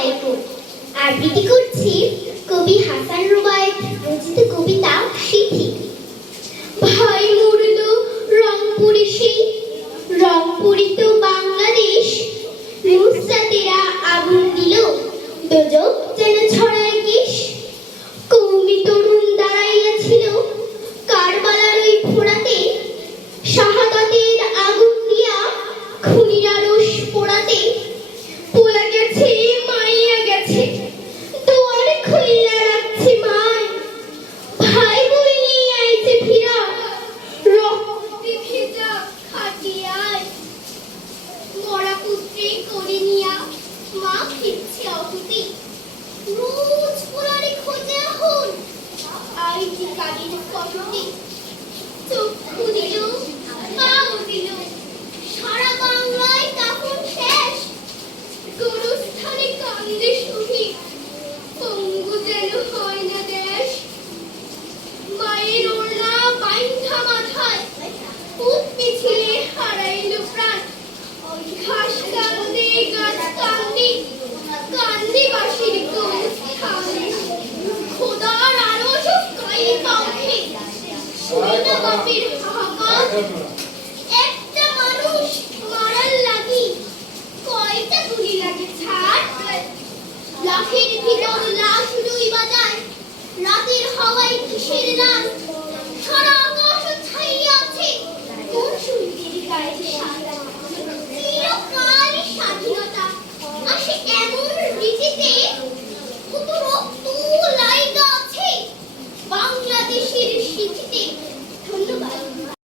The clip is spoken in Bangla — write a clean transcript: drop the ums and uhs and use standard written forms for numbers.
আলাইকুম। আবৃত্তি করছি কবি হাসান রুবায়েত রচিত কবিতা সিথি। ভাই মরল রংপুরে, সেই রংপুরিত বাংলাদেশ, নুসরাতেরা আগুন দিল, দোজখ যেন ছড়ায় কেশ। কৌমি তরুণ দাঁড়াইয়াছিল কারবালার ওই ফোরাতে, শাহাদাতের আগুন দিয়া খুনিরা রোষ পোড়াতে। পোলা গেছে মাইয়া গেছে, দুয়ার খুইলা রাখছে মায়, ভাই বই নিয়ে আইছে ফিরা রক্তে ভেজা খাটিয়ায়। মরা পুত্রে করে নিয়া মা ফিরছে অকুতি, রোজ পোলারে খোঁজে এখন আইটি কালির কটতি। চক্ষু দিল পাও দিল, সারা বাংলায় তখন শেষ। গোরস্থানে কান্দে শুনি, পঙ্গু যেন হয় না দেশ। মায়ের ওড়না বাইন্ধা মাথায়, পুত পিছিলে হারাইল প্রাণ। ঘাস কান্দে গাছ কান্দে, কান্দে বাসির গোস্থানে। খোদার আরশ কাইলি পাখি, শুনি না বাপের হাহাকার। একটা মানুষ মারার লাগি কয়টা গুলি লাগে ছাড়। লাখের ভিতর লাশ রুই বাজায়, রাতের হাওয়ায় কিসের নাচ। সারা আকাশ ছাইয়া আছে কোন সূর্যের গায়ে সাদা। চিরকাল স্বাধীনতা আসে এমন রীতিতে,